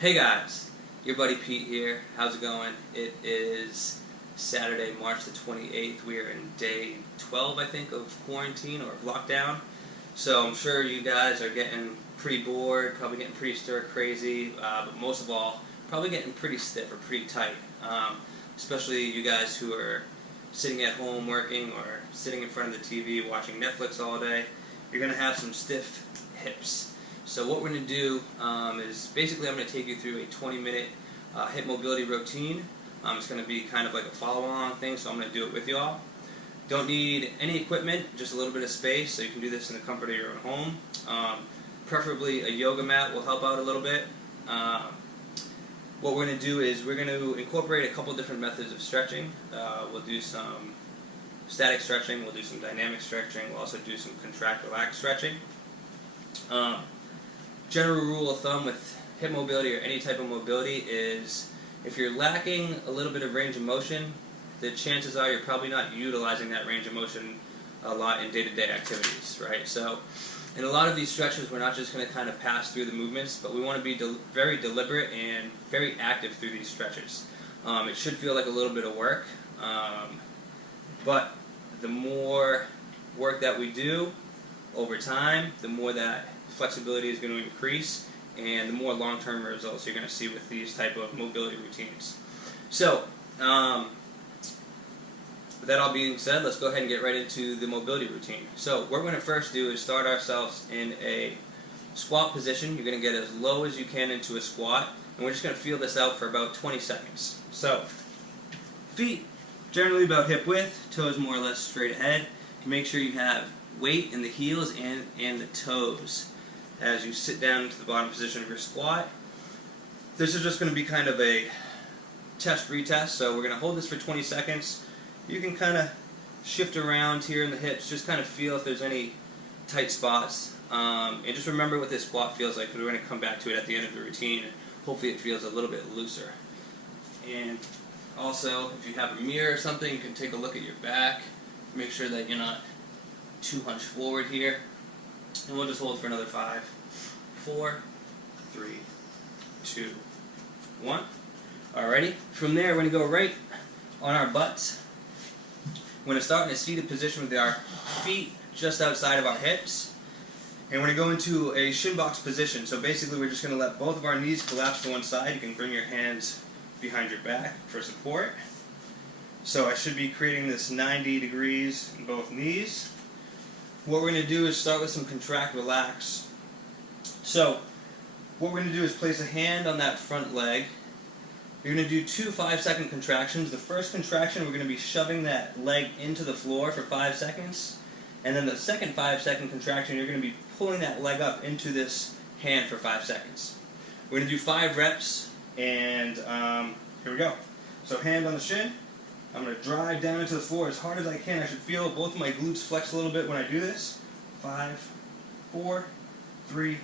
Hey guys, your buddy Pete here. How's it going? It is Saturday, March the 28th. We are in day 12, I think, of quarantine or lockdown. So I'm sure you guys are getting pretty bored, probably getting pretty stir crazy, but most of all, probably getting pretty stiff or pretty tight. Especially you guys who are sitting at home working or sitting in front of the TV watching Netflix all day. You're going to have some stiff hips. So what we're going to do is basically I'm going to take you through a 20-minute hip mobility routine. It's going to be kind of like a follow-along thing, so I'm going to do it with you all. Don't need any equipment, just a little bit of space, so you can do this in the comfort of your own home. Preferably a yoga mat will help out a little bit. What we're going to do is we're going to incorporate a couple different methods of stretching. We'll do some static stretching, we'll do some dynamic stretching, we'll also do some contract relax stretching. General rule of thumb with hip mobility or any type of mobility is if you're lacking a little bit of range of motion, the chances are you're probably not utilizing that range of motion a lot in day-to-day activities, right? So in a lot of these stretches, we're not just going to kind of pass through the movements, but we want to be very deliberate and very active through these stretches. It should feel like a little bit of work, but the more work that we do over time, the more that flexibility is going to increase, and the more long-term results you're going to see with these type of mobility routines. So, with that all being said, let's go ahead and get right into the mobility routine. So, what we're going to first do is start ourselves in a squat position. You're going to get as low as you can into a squat, and we're just going to feel this out for about 20 seconds. So, feet generally about hip width, toes more or less straight ahead. Make sure you have weight in the heels and the toes as you sit down into the bottom position of your squat. This is just going to be kind of a test retest, so we're going to hold this for 20 seconds. You can kind of shift around here in the hips, just kind of feel if there's any tight spots, and just remember what this squat feels like, because we're going to come back to it at the end of the routine, and hopefully it feels a little bit looser. And also, if you have a mirror or something, you can take a look at your back, make sure that you're not too hunched forward here. And we'll just hold for another 5, 4, 3, 2, 1. Alrighty. From there, we're going to go right on our butts. We're going to start in a seated position with our feet just outside of our hips. And we're going to go into a shin box position. So basically, we're just going to let both of our knees collapse to one side. You can bring your hands behind your back for support. So I should be creating this 90 degrees in both knees. What we're going to do is start with some contract relax. So what we're going to do is place a hand on that front leg. You're going to do 2 5-second contractions. The first contraction, we're going to be shoving that leg into the floor for 5 seconds. And then the second 5-second contraction, you're going to be pulling that leg up into this hand for 5 seconds. We're going to do 5 reps, and here we go. So hand on the shin. I'm going to drive down into the floor as hard as I can. I should feel both of my glutes flex a little bit when I do this. 5, 4, 3,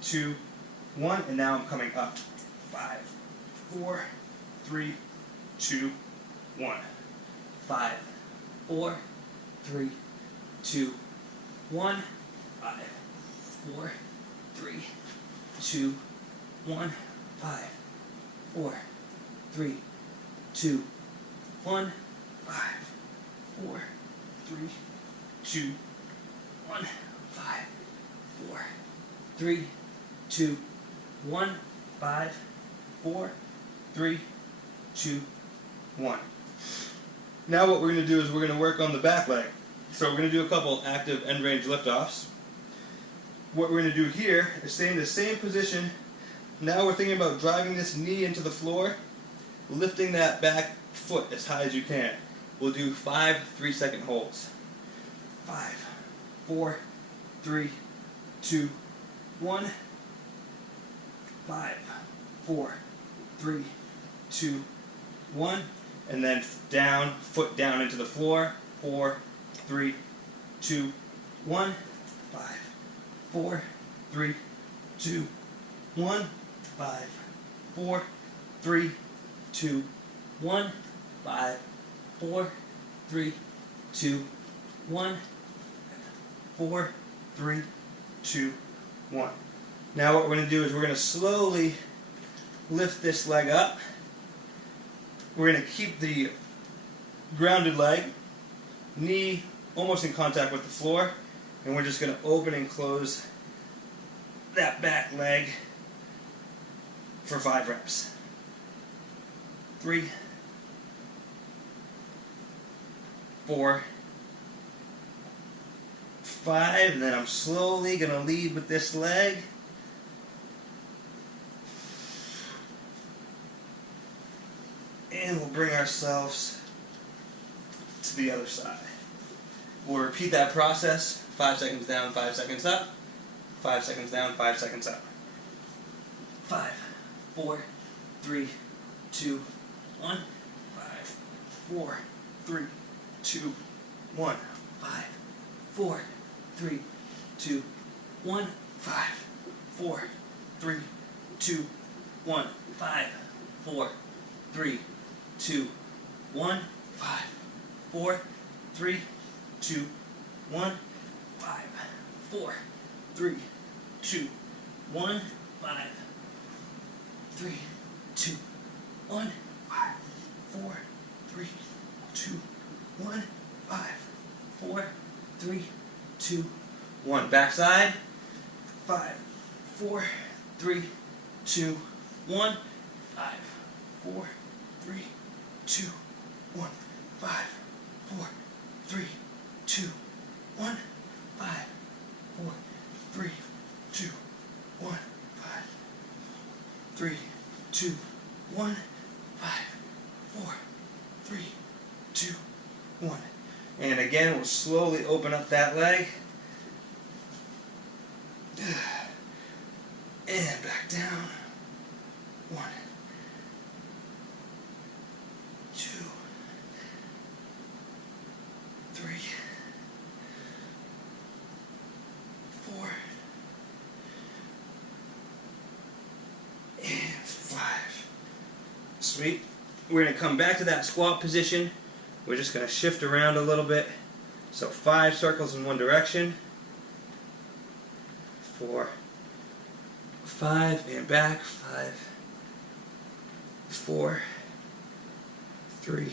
2, 1, and now I'm coming up. 5, 4, 3, 2, 1. 5, 4, 3, 2, 1. 5, 4, 3, 2, 1. 5, 4, 3, 2, 1, 5, 4, 3, 2, 1, 5, 4, 3, 2, 1, 5, 4, 3, 2, 1. Now what we're going to do is we're going to work on the back leg. So we're going to do a couple active end range liftoffs. What we're going to do here is stay in the same position. Now we're thinking about driving this knee into the floor, lifting that back foot as high as you can. We'll do 5 3-second holds. 5, 4, 3, 2, 1. 5, 4, 3, 2, 1. And then down, foot down into the floor. 4, 3, 2, 1. 5, 4, 3, 2, 1. 5, 4, 3, 2, 1. 5, 4, 3, 2, 1. 4, 3, 2, 1. Now what we're going to do is we're going to slowly lift this leg up. We're going to keep the grounded leg, knee almost in contact with the floor, and we're just going to open and close that back leg for 5 reps. 3, 4, 5, and then I'm slowly going to lead with this leg. And we'll bring ourselves to the other side. We'll repeat that process, 5 seconds down, 5 seconds up, 5 seconds down, 5 seconds up. 5, 4, 3, 2, 1, 5, 4, 3, 2, 1, 5, 4, 3, 2, 1, 5, 4, 3, 2, 1, 5, 4, 3, 2, 1, 5, 4, 3, 2, 1, 5, 4, 3, 2, 1, 5, 3, 2, 1, 5, 4, 3, 2, 1, 5, 4, 3, 2, 1. Backside. 5, 4, 3, 2, 1, 5, 4, 3, 2, 1, 5, 4, 3, 2, 1, 5, 4, 3, 2, 1, 5, 3, 2, 1, 5, 4, 3, 2, 1. And again, we'll slowly open up that leg. And back down. 1, 2, 3, 4, and 5. Sweet. We're going to come back to that squat position. We're just going to shift around a little bit. So 5 circles in one direction. 4, 5, and back. 5, 4, 3,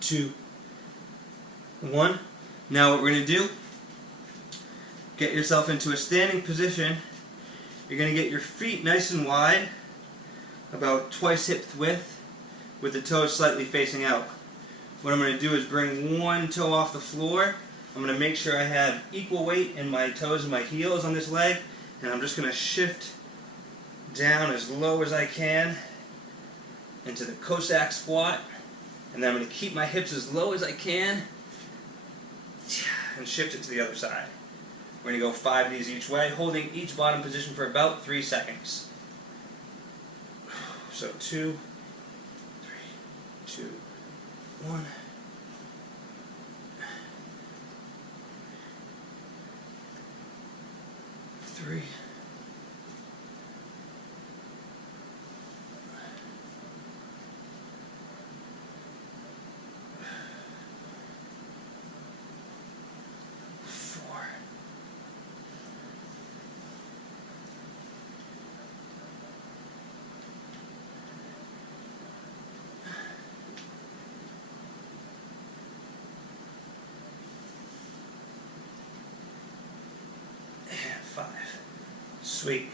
2, 1. Now what we're going to do, get yourself into a standing position. You're going to get your feet nice and wide, about twice hip width, with the toes slightly facing out. What I'm going to do is bring one toe off the floor. I'm going to make sure I have equal weight in my toes and my heels on this leg, and I'm just going to shift down as low as I can into the Cossack squat, and then I'm going to keep my hips as low as I can and shift it to the other side. We're going to go 5 of these each way, holding each bottom position for about 3 seconds. So 2, 3, 2, 1. 3. 4. 5. Sweet.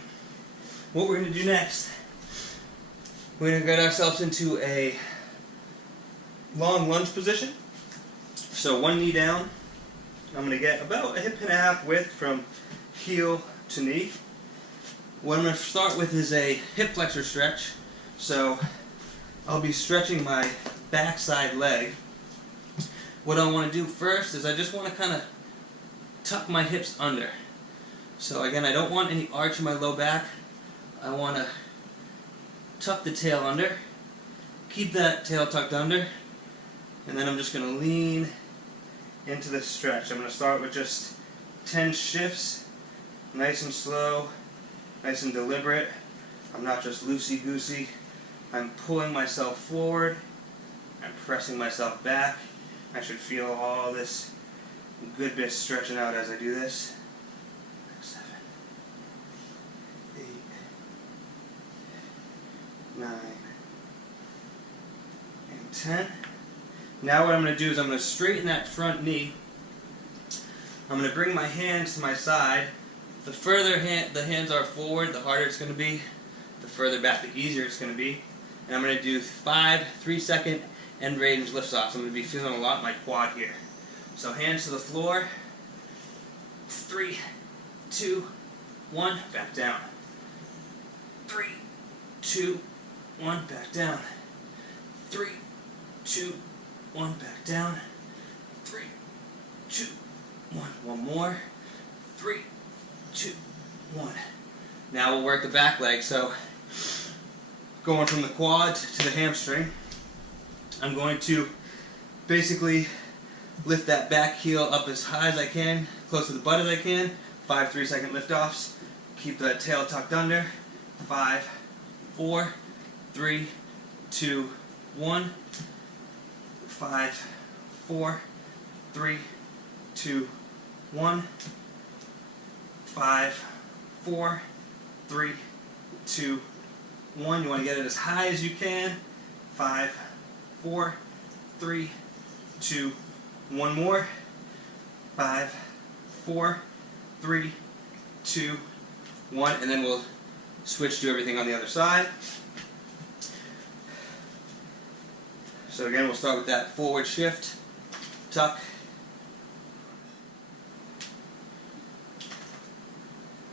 What we're going to do next, we're going to get ourselves into a long lunge position. So one knee down. I'm going to get about a hip and a half width from heel to knee. What I'm going to start with is a hip flexor stretch. So I'll be stretching my backside leg. What I want to do first is I just want to kind of tuck my hips under. So again, I don't want any arch in my low back. I want to tuck the tail under, keep that tail tucked under, and then I'm just going to lean into the stretch. I'm going to start with just 10 shifts, nice and slow, nice and deliberate. I'm not just loosey-goosey. I'm pulling myself forward. I'm pressing myself back. I should feel all this good bit stretching out as I do this. 7, 8, 9, 9, and 10. Now what I'm going to do is I'm going to straighten that front knee. I'm going to bring my hands to my side. The further the hands are forward, the harder it's going to be. The further back, the easier it's going to be. And I'm going to do 5 3-second end range lifts off. So I'm going to be feeling a lot in my quad here. So hands to the floor. 3, 2, 1, back down. 3, 2, 1, back down. 3, 2, 1, back down. 3, 2, 1. One more. 3, 2, 1. Now we'll work the back leg. So going from the quad to the hamstring, I'm going to basically lift that back heel up as high as I can, close to the butt as I can. 5 3-second lift-offs. Keep the tail tucked under. 5, 4, 3, 2, 1. 5, 4, 3, 2, 1. 5, 4, 3, 2, 1. You want to get it as high as you can. 5, 4, 3, 2, 1 more. 5, 4, 3, 2, 1. And then we'll switch to everything on the other side. So again, we'll start with that forward shift, tuck.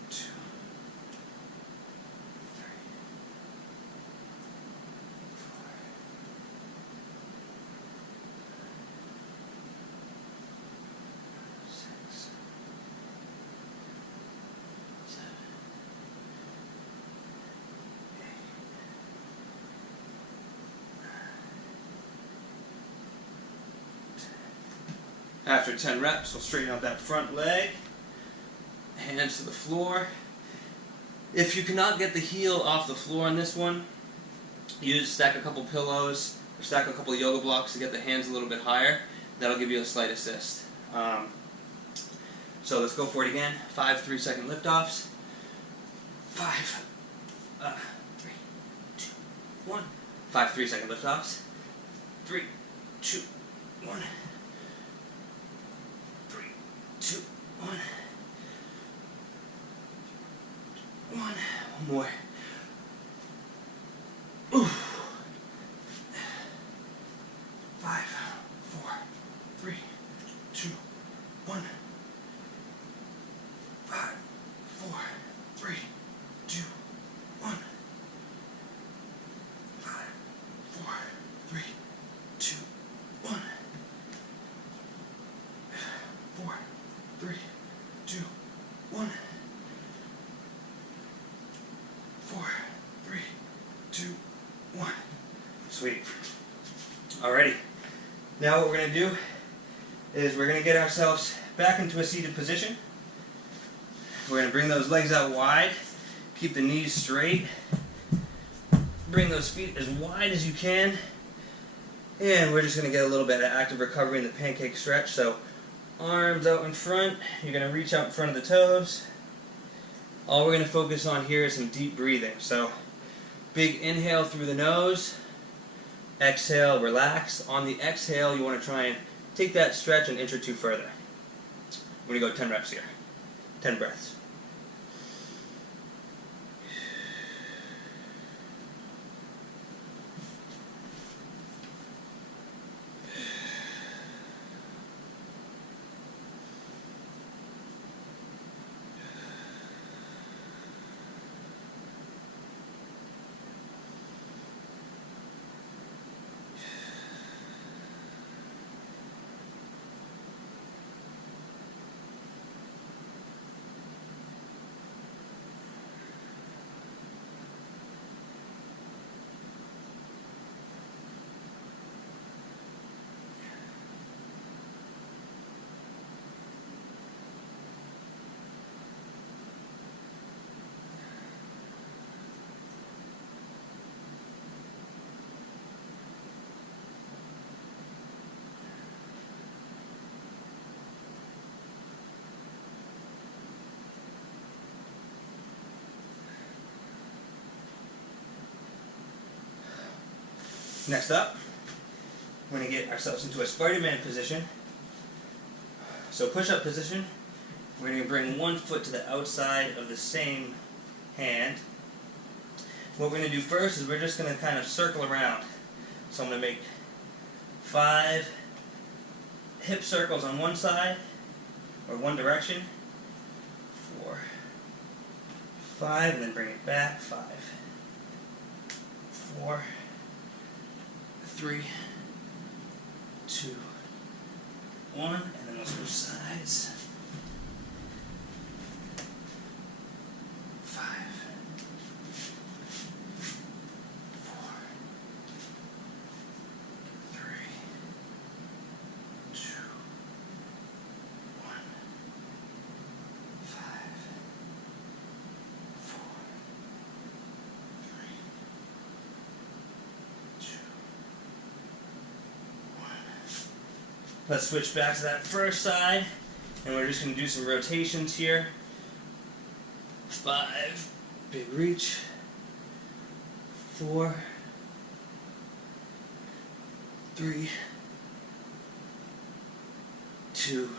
2, 3, 4, 6, 7, 8, 9. After 10 reps, we'll straighten out that front leg. Hands to the floor. If you cannot get the heel off the floor on this one, use stack a couple pillows or stack a couple yoga blocks to get the hands a little bit higher. That'll give you a slight assist. So let's go for it again. 5 3-second lift-offs. 5, 3, 2, 1. 5 3-second lift-offs. 3, 2, 1. 3, 2, 1. 1. One more. Ooh. 5, 4, 3, 2, 1. 5, 4, 3, 2, 1. 5, 4, 3, 2, 1. 4, 3, 2, 1. 4, 3, 2, 1. Sweet. Alrighty. Now what we're going to do is we're going to get ourselves back into a seated position. We're going to bring those legs out wide. Keep the knees straight. Bring those feet as wide as you can. And we're just going to get a little bit of active recovery in the pancake stretch. So arms out in front. You're going to reach out in front of the toes. All we're going to focus on here is some deep breathing. So big inhale through the nose. Exhale, relax. On the exhale, you want to try and take that stretch an inch or two further. We're going to go 10 reps here. 10 breaths. Next up, we're going to get ourselves into a Spider-Man position. So push-up position, we're going to bring one foot to the outside of the same hand. What we're going to do first is we're just going to kind of circle around. So I'm going to make 5 hip circles on one side, or one direction. 4, 5, and then bring it back. 5, 4, 3, 2, 1, and then we'll switch sides. 5, 4, 3, 2, 1, 5, 4, 3, 2, 1. Let's switch back to that first side, and we're just going to do some rotations here. 5, big reach. 4, 3, 2,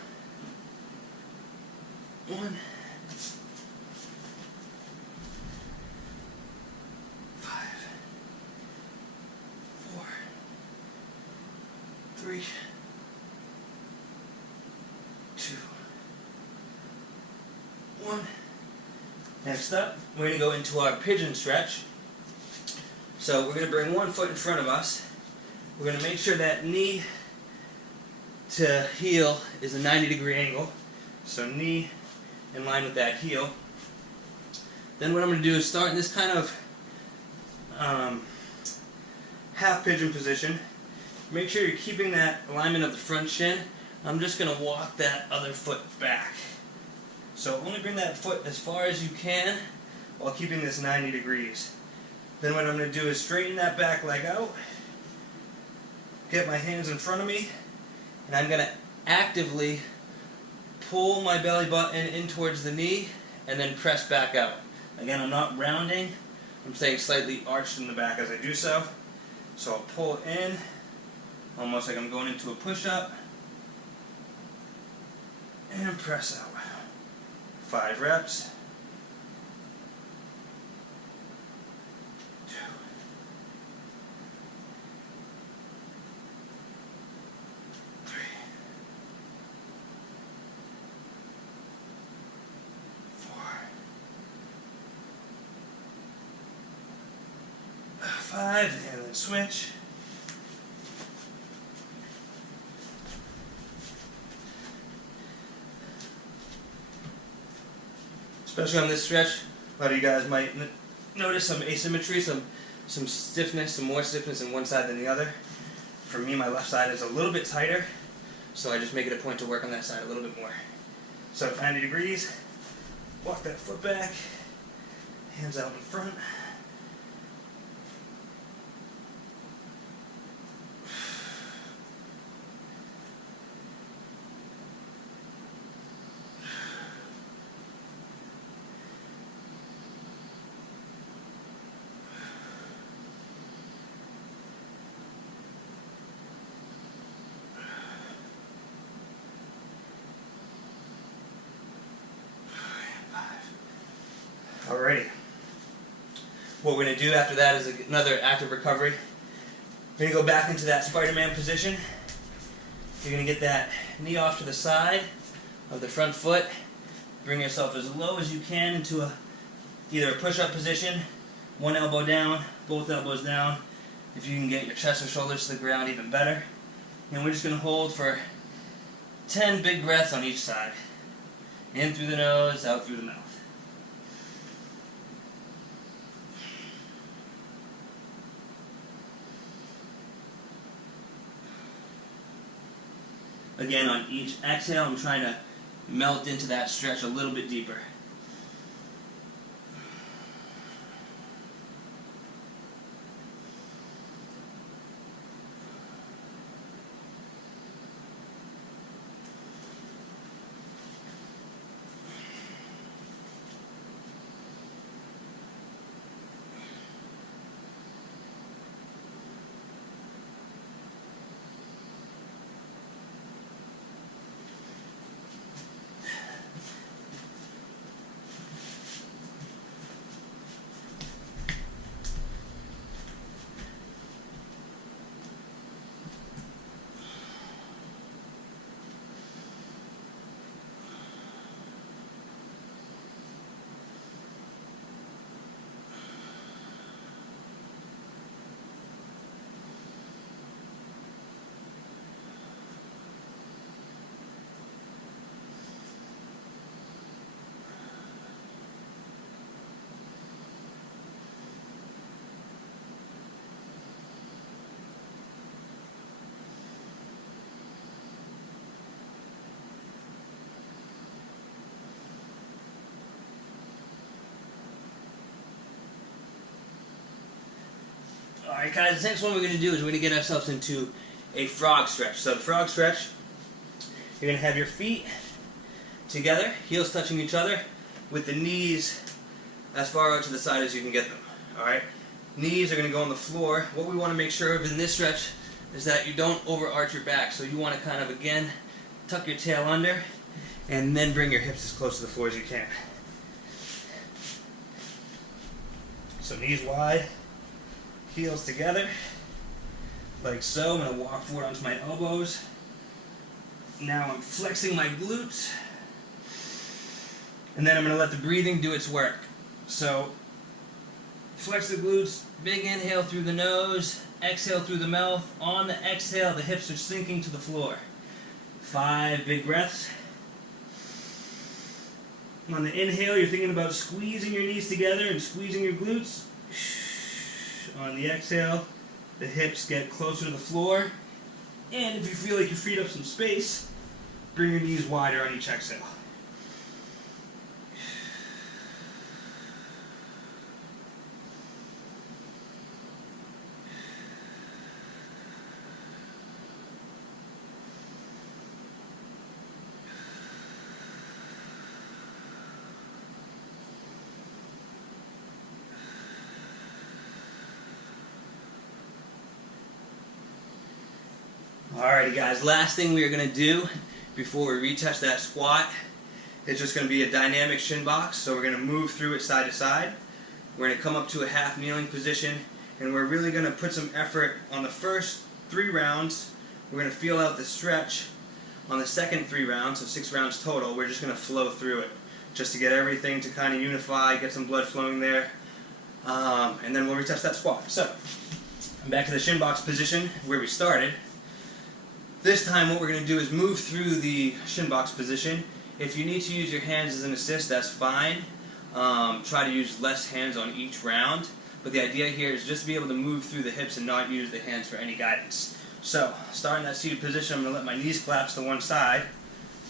1. 5, 4, 3, 2, 1. Next up, we're going to go into our pigeon stretch. So we're going to bring one foot in front of us. We're going to make sure that knee to heel is a 90-degree angle. So knee in line with that heel. Then what I'm going to do is start in this kind of half pigeon position. Make sure you're keeping that alignment of the front shin. I'm just going to walk that other foot back. So only bring that foot as far as you can while keeping this 90 degrees. Then what I'm going to do is straighten that back leg out, get my hands in front of me, and I'm going to actively pull my belly button in towards the knee and then press back out. Again, I'm not rounding, I'm staying slightly arched in the back as I do so. So I'll pull in, almost like I'm going into a push-up, and press out. 5 reps. 2. 3. 4. 5, and then switch. Especially on this stretch, a lot of you guys might notice some asymmetry, some stiffness, some more stiffness in one side than the other. For me, my left side is a little bit tighter, so I just make it a point to work on that side a little bit more. So 90 degrees, walk that foot back, hands out in front. Alrighty. What we're going to do after that is another active recovery. We're going to go back into that Spider-Man position. You're going to get that knee off to the side of the front foot. Bring yourself as low as you can into either a push-up position, one elbow down, both elbows down. If you can get your chest or shoulders to the ground, even better. And we're just going to hold for 10 big breaths on each side. In through the nose, out through the mouth. Again, on each exhale, I'm trying to melt into that stretch a little bit deeper. Alright guys, the next one we're going to do is we're going to get ourselves into a frog stretch. So the frog stretch, you're going to have your feet together, heels touching each other, with the knees as far out to the side as you can get them. Alright? Knees are going to go on the floor. What we want to make sure of in this stretch is that you don't overarch your back. So you want to kind of, again, tuck your tail under and then bring your hips as close to the floor as you can. So knees wide, heels together, like so. I'm going to walk forward onto my elbows. Now I'm flexing my glutes. And then I'm going to let the breathing do its work. So flex the glutes, big inhale through the nose, exhale through the mouth. On the exhale, the hips are sinking to the floor. 5 big breaths. On the inhale, you're thinking about squeezing your knees together and squeezing your glutes. On the exhale, the hips get closer to the floor. And if you feel like you freed up some space, bring your knees wider on each exhale. Alrighty guys, last thing we are going to do before we retouch that squat is just going to be a dynamic shin box. So we're going to move through it side to side. We're going to come up to a half kneeling position, and we're really going to put some effort on the first 3 rounds. We're going to feel out the stretch on the second 3 rounds, so 6 rounds total. We're just going to flow through it just to get everything to kind of unify, get some blood flowing there, and then we'll retouch that squat. So back to the shin box position where we started. This time what we're going to do is move through the shin box position. If you need to use your hands as an assist, that's fine. Try to use less hands on each round. But the idea here is just to be able to move through the hips and not use the hands for any guidance. So, starting that seated position, I'm going to let my knees collapse to one side.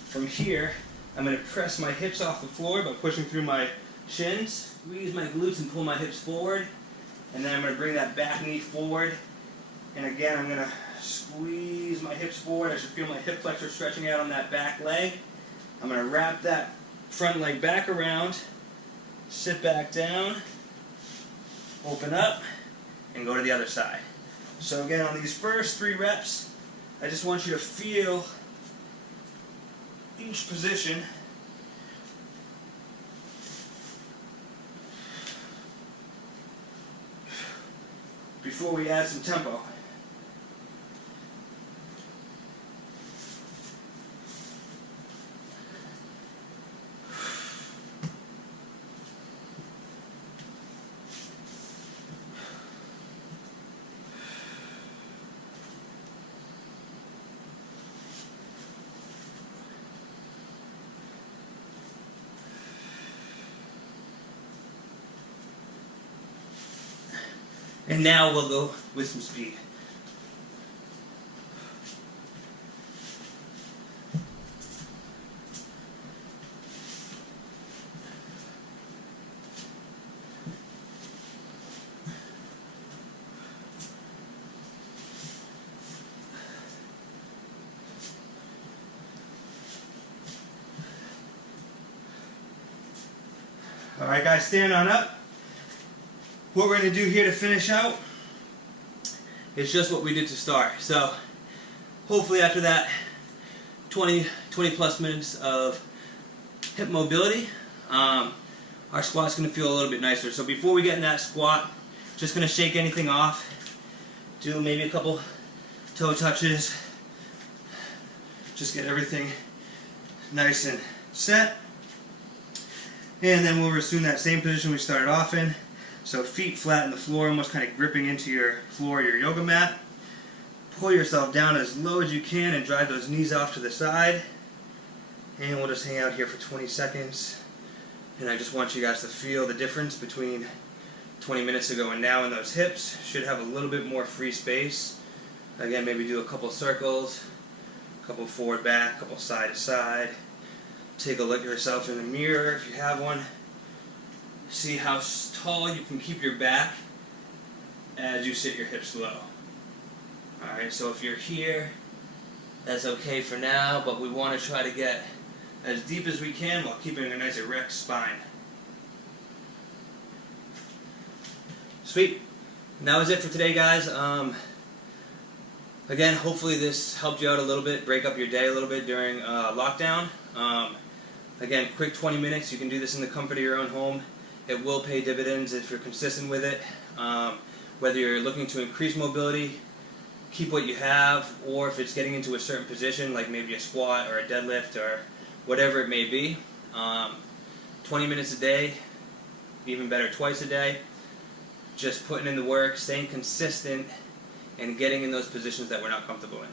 From here, I'm going to press my hips off the floor by pushing through my shins, squeeze my glutes and pull my hips forward. And then I'm going to bring that back knee forward. And again, I'm going to squeeze my hips forward. I should feel my hip flexor stretching out on that back leg. I'm going to wrap that front leg back around, sit back down, open up, and go to the other side. So again, on these first 3 reps, I just want you to feel each position. Before we add some tempo. And now we'll go with some speed. Alright guys, stand on up. What we're going to do here to finish out is just what we did to start. So hopefully after that 20 plus minutes of hip mobility, our squat's going to feel a little bit nicer. So before we get in that squat, just going to shake anything off, do maybe a couple toe touches, just get everything nice and set. And then we'll resume that same position we started off in. So feet flat on the floor, almost kind of gripping into your floor, your yoga mat. Pull yourself down as low as you can and drive those knees off to the side. And we'll just hang out here for 20 seconds. And I just want you guys to feel the difference between 20 minutes ago and now in those hips. Should have a little bit more free space. Again, maybe do a couple circles, a couple forward back, a couple side to side. Take a look at yourself in the mirror if you have one. See how tall you can keep your back as you sit your hips low. Alright, so if you're here, that's okay for now, but we want to try to get as deep as we can while keeping a nice erect spine. Sweet. And that was it for today, guys. Again, hopefully this helped you out a little bit, break up your day a little bit during lockdown. Again, quick 20 minutes. You can do this in the comfort of your own home. It will pay dividends if you're consistent with it. Whether you're looking to increase mobility, keep what you have, or if it's getting into a certain position, like maybe a squat or a deadlift or whatever it may be. 20 minutes a day, even better twice a day. Just putting in the work, staying consistent, and getting in those positions that we're not comfortable in.